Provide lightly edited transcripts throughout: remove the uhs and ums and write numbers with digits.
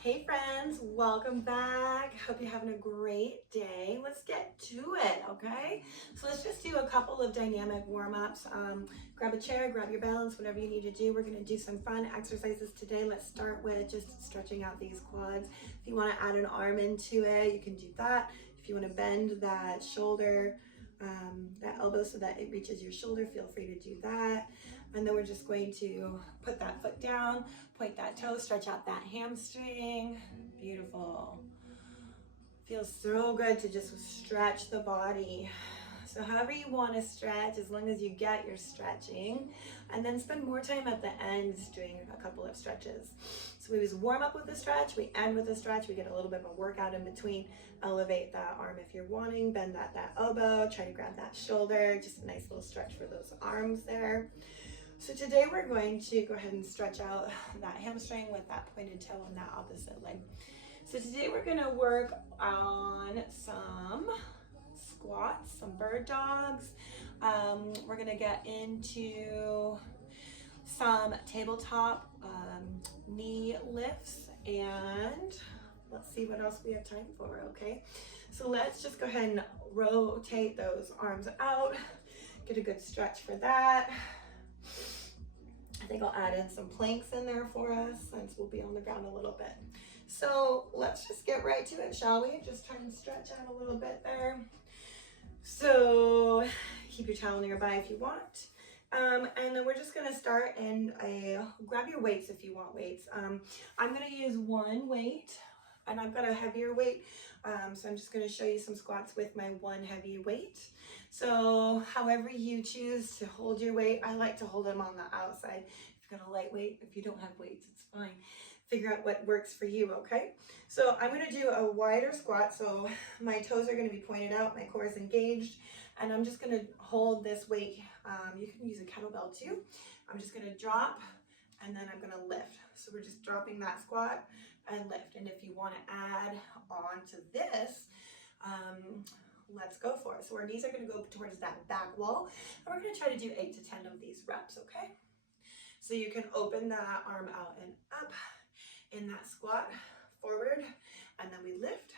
Hey friends, welcome back. Hope you're having a great day. Let's get to it, okay? So let's just do a couple of dynamic warm-ups. Grab a chair, grab your balance, whatever you need to do. We're gonna do some fun exercises today. Let's start with just stretching out these quads. If you wanna add an arm into it, you can do that. If you wanna bend that shoulder, that elbow so that it reaches your shoulder, feel free to do that. And then we're just going to put that foot down, point that toe, stretch out that hamstring. Beautiful. Feels so good to just stretch the body. So however you want to stretch, as long as you get your stretching, and then spend more time at the ends doing a couple of stretches. So we just warm up with a stretch, we end with a stretch, we get a little bit of a workout in between. Elevate that arm if you're wanting, bend that elbow, try to grab that shoulder, just a nice little stretch for those arms there. So today we're going to go ahead and stretch out that hamstring with that pointed toe on that opposite leg. So today we're gonna work on some squats, some bird dogs. We're gonna get into some tabletop knee lifts, and let's see what else we have time for, okay? So let's just go ahead and rotate those arms out, get a good stretch for that. I think I'll add in some planks in there for us since we'll be on the ground a little bit. So let's just get right to it, shall we? Just try and stretch out a little bit there. So keep your towel nearby if you want. And then we're just gonna start and grab your weights if you want weights. I'm gonna use one weight and I've got a heavier weight. So I'm just gonna show you some squats with my one heavy weight. So however you choose to hold your weight, I like to hold them on the outside. If you've got a light weight, if you don't have weights, it's fine. Figure out what works for you, okay? So I'm gonna do a wider squat. So my toes are gonna be pointed out, my core is engaged, and I'm just gonna hold this weight. You can use a kettlebell too. I'm just gonna drop and then I'm gonna lift. So we're just dropping that squat and lift. And if you wanna add on to this, let's go for it. So our knees are gonna go towards that back wall, and we're gonna try to do 8 to 10 of these reps, okay? So you can open that arm out and up in that squat, forward, and then we lift,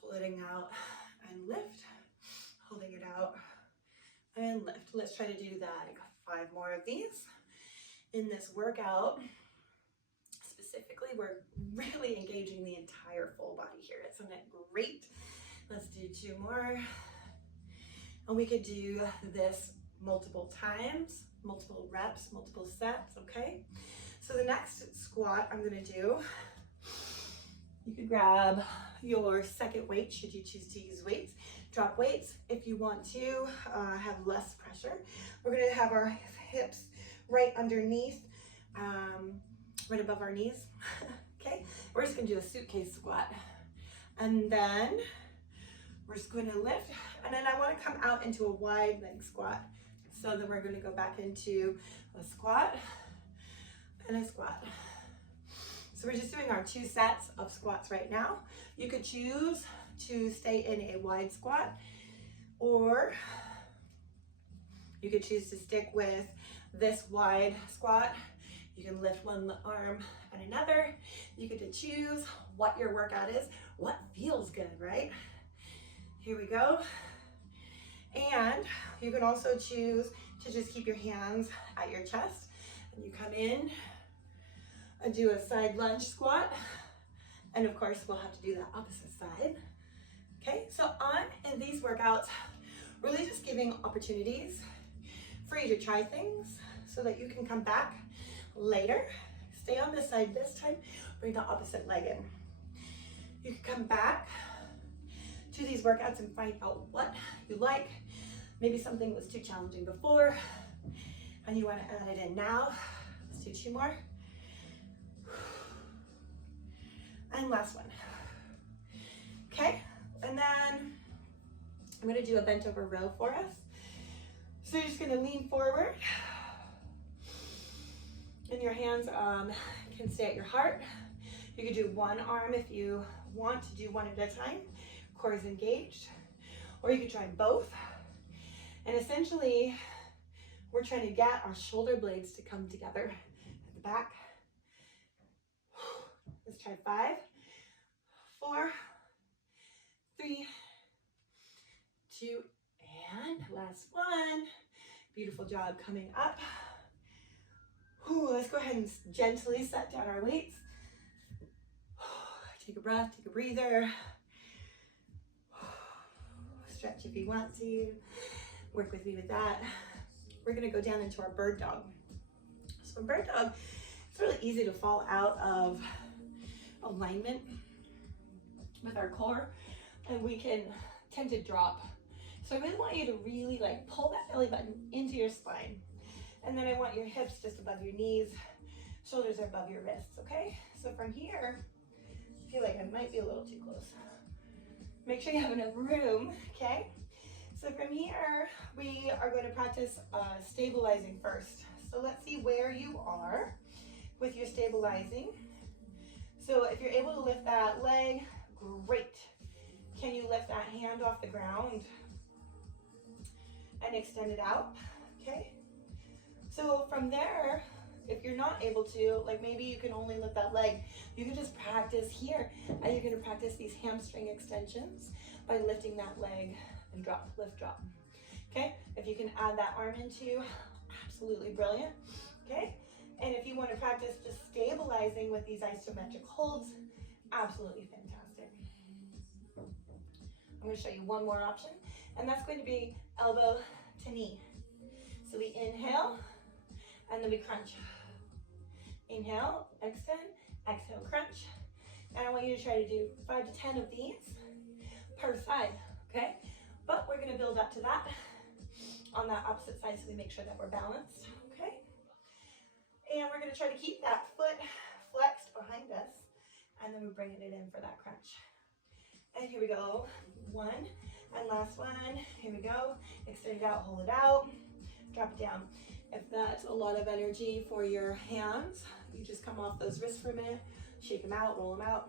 pulling out and lift, holding it out and lift. Let's try to do that 5 more of these. In this workout, specifically, we're really engaging the entire full body here. Isn't it great? Let's do 2 more. And we could do this multiple times, multiple reps, multiple sets, okay? So the next squat I'm gonna do, you could grab your second weight, should you choose to use weights. Drop weights if you want to have less pressure. We're gonna have our hips right underneath, right above our knees, okay? We're just gonna do a suitcase squat. And then we're just gonna lift, and then I wanna come out into a wide leg squat. So then we're gonna go back into a squat and a squat. So we're just doing our 2 sets of squats right now. You could choose to stay in a wide squat, or you could choose to stick with this wide squat. You can lift one arm and another. You get to choose what your workout is, what feels good, right? Here we go. And you can also choose to just keep your hands at your chest, and you come in and do a side lunge squat. And of course, we'll have to do the opposite side. Okay, so in these workouts, really just giving opportunities for you to try things so that you can come back later. Stay on this side this time, bring the opposite leg in. You can come back to these workouts and find out what you like. Maybe something was too challenging before and you want to add it in now. Let's do 2 more. And last one. Okay, and then I'm gonna do a bent over row for us. So you're just gonna lean forward, and your hands can stay at your heart. You can do one arm if you want to do one at a time. Core is engaged, or you could try both. And essentially, we're trying to get our shoulder blades to come together at the back try 5, 4, 3, 2, and last one. Beautiful job coming up. Whew, let's go ahead and gently set down our weights. Take a breath, take a breather. Stretch if you want to. Work with me with that. We're gonna go down into our bird dog. So bird dog, it's really easy to fall out of alignment with our core, and we can tend to drop. So I really want you to really like pull that belly button into your spine. And then I want your hips just above your knees, shoulders are above your wrists, okay? So from here, I feel like I might be a little too close. Make sure you have enough room, okay? So from here, we are going to practice stabilizing first. So let's see where you are with your stabilizing. So if you're able to lift that leg, great. Can you lift that hand off the ground and extend it out, okay? So from there, if you're not able to, like maybe you can only lift that leg, you can just practice here, and you're gonna practice these hamstring extensions by lifting that leg and drop, lift, drop, okay? If you can add that arm into, absolutely brilliant, okay? And if you wanna practice just stabilizing with these isometric holds, absolutely fantastic. I'm gonna show you one more option, and that's going to be elbow to knee. So we inhale, and then we crunch. Inhale, extend, exhale, crunch. And I want you to try to do 5 to 10 of these per side, okay? But we're gonna build up to that on that opposite side so we make sure that we're balanced, okay? And we're gonna try to keep that foot flexed behind us, and then we're bringing it in for that crunch. And here we go, 1, and last one, here we go. Extend it out, hold it out, drop it down. If that's a lot of energy for your hands, you just come off those wrists for a minute, shake them out, roll them out.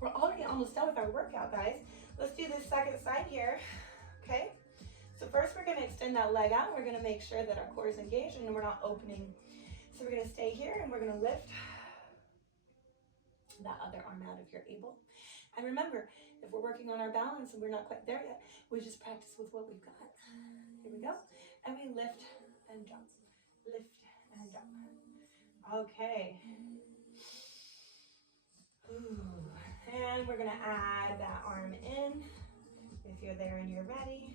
We're already almost done with our workout, guys. Let's do this second side here, okay? So first we're gonna extend that leg out. We're gonna make sure that our core is engaged and we're not opening. So we're gonna stay here and we're gonna lift that other arm out if you're able. And remember, if we're working on our balance and we're not quite there yet, we just practice with what we've got. Here we go. And we lift and drop, lift and drop. Okay. Ooh. And we're gonna add that arm in if you're there and you're ready.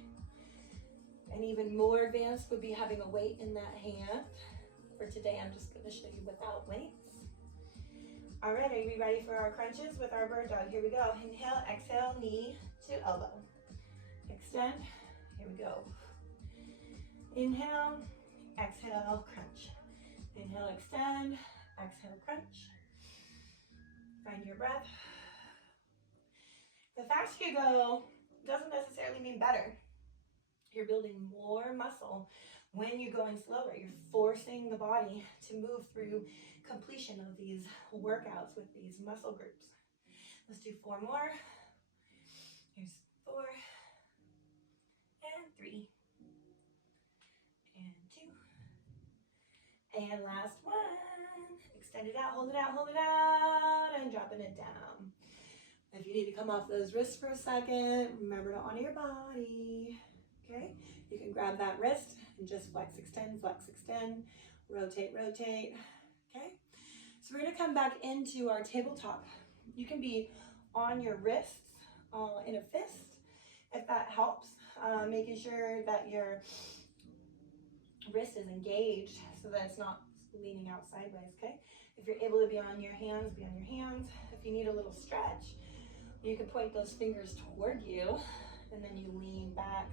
And even more advanced would be having a weight in that hand. For today, I'm just gonna show you without weights. All right, are we ready for our crunches with our bird dog? Here we go. Inhale, exhale, knee to elbow. Extend, here we go. Inhale, exhale, crunch. Inhale, extend, exhale, crunch. Find your breath. The faster you go doesn't necessarily mean better. You're building more muscle when you're going slower. You're forcing the body to move through completion of these workouts with these muscle groups. Let's do 4 more. Here's 4, and 3, and 2, and last one. Extend it out, hold it out, hold it out, and dropping it down. If you need to come off those wrists for a second, remember to honor your body, okay? You can grab that wrist and just flex, extend, rotate, rotate, okay? So we're gonna come back into our tabletop. You can be on your wrists in a fist, if that helps, making sure that your wrist is engaged so that it's not leaning out sideways, okay? If you're able to be on your hands, be on your hands. If you need a little stretch, you can point those fingers toward you and then you lean back.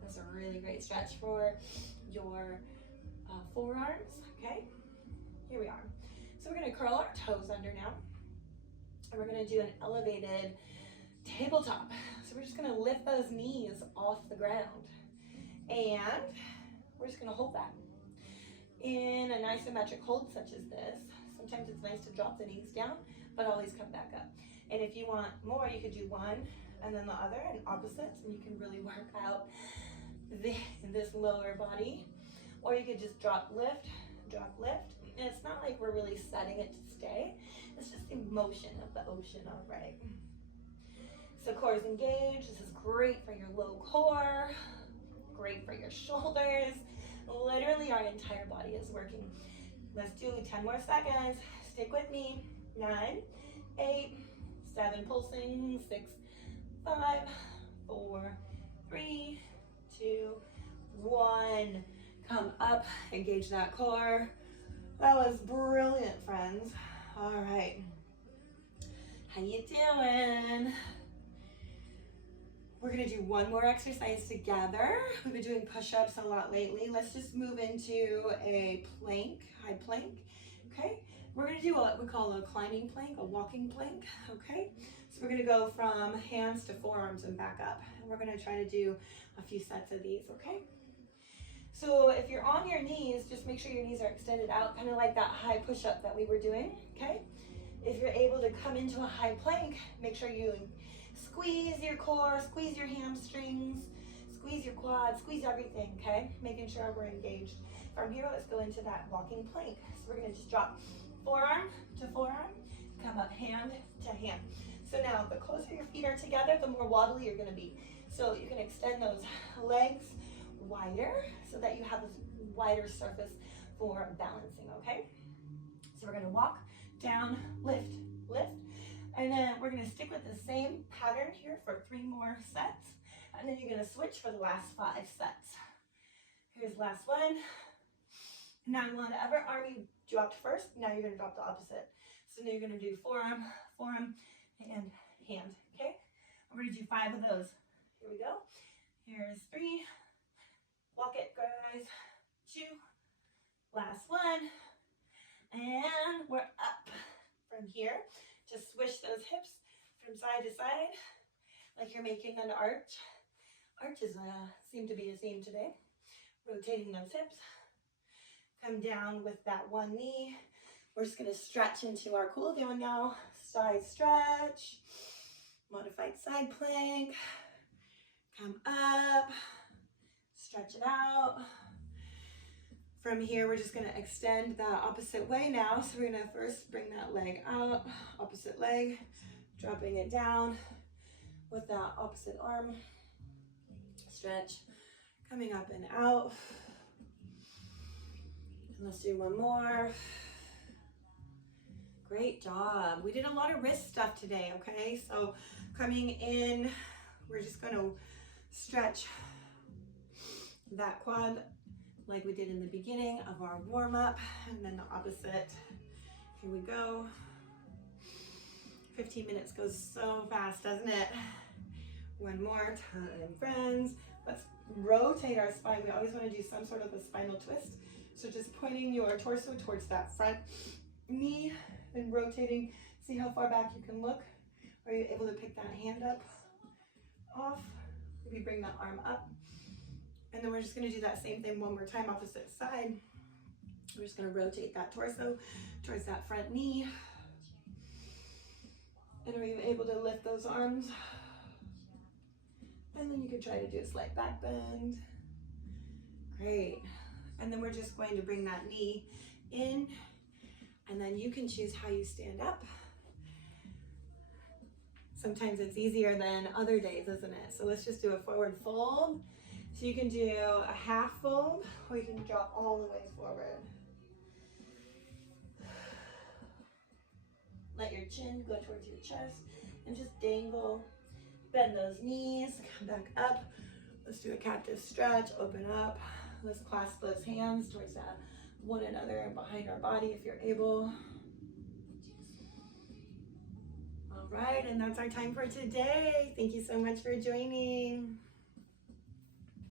That's a really great stretch for your forearms, okay? Here we are. So we're gonna curl our toes under now, and we're gonna do an elevated tabletop. So we're just gonna lift those knees off the ground, and we're just gonna hold that. In an isometric hold such as this, sometimes it's nice to drop the knees down, but always come back up. And if you want more, you could do one and then the other and opposites, and you can really work out this lower body. Or you could just drop, lift, and it's not like we're really setting it to stay. It's just the motion of the ocean, all right? So core is engaged. This is great for your low core, great for your shoulders. Literally our entire body is working. Let's do 10 more seconds. Stick with me. 9, 8, 7, pulsing, 6, 5, 4, 3, 2, 1. Come up, engage that core. That was brilliant, friends. All right. How you doing? We're gonna do one more exercise together. We've been doing push-ups a lot lately. Let's just move into a plank, high plank, okay? We're gonna do what we call a climbing plank, a walking plank, okay? So we're gonna go from hands to forearms and back up. And we're gonna try to do a few sets of these, okay? So if you're on your knees, just make sure your knees are extended out, kind of like that high push-up that we were doing, okay? If you're able to come into a high plank, make sure you squeeze your core, squeeze your hamstrings, squeeze your quads, squeeze everything, okay? Making sure we're engaged. From here, let's go into that walking plank. So we're gonna just drop forearm to forearm, come up hand to hand. So now, the closer your feet are together, the more wobbly you're gonna be. So you can extend those legs wider so that you have this wider surface for balancing, okay? So we're gonna walk, down, lift, lift, and then we're gonna stick with the same pattern here for 3 more sets, and then you're gonna switch for the last 5 sets. Here's the last one. Now whatever arm you dropped first, now you're gonna drop the opposite. So now you're gonna do forearm, forearm, and hand, okay? We're gonna do 5 of those. Here we go. Here's 3. Walk it, guys. 2. Last one. And we're up. From here, just swish those hips from side to side, like you're making an arch. Arches seem to be a theme today. Rotating those hips. Come down with that one knee. We're just gonna stretch into our cool down now. Side stretch, modified side plank. Come up, stretch it out. From here, we're just gonna extend the opposite way now. So we're gonna first bring that leg out, opposite leg, dropping it down with that opposite arm. Stretch, coming up and out. And let's do one more. Great job. We did a lot of wrist stuff today, okay? So coming in, we're just gonna stretch that quad like we did in the beginning of our warm-up, and then the opposite. Here we go. 15 minutes goes so fast, doesn't it? One more time, friends. Let's rotate our spine. We always want to do some sort of a spinal twist. So just pointing your torso towards that front knee and rotating. See how far back you can look. Are you able to pick that hand up, off? Maybe bring that arm up. And then we're just gonna do that same thing one more time, opposite side. We're just gonna rotate that torso towards that front knee. And are you able to lift those arms? And then you can try to do a slight back bend. Great. And then we're just going to bring that knee in, and then you can choose how you stand up. Sometimes it's easier than other days, isn't it? So let's just do a forward fold. So you can do a half fold, or you can drop all the way forward. Let your chin go towards your chest and just dangle. Bend those knees, come back up. Let's do a cactus stretch, open up. Let's clasp those hands towards one another and behind our body if you're able. All right, and that's our time for today. Thank you so much for joining.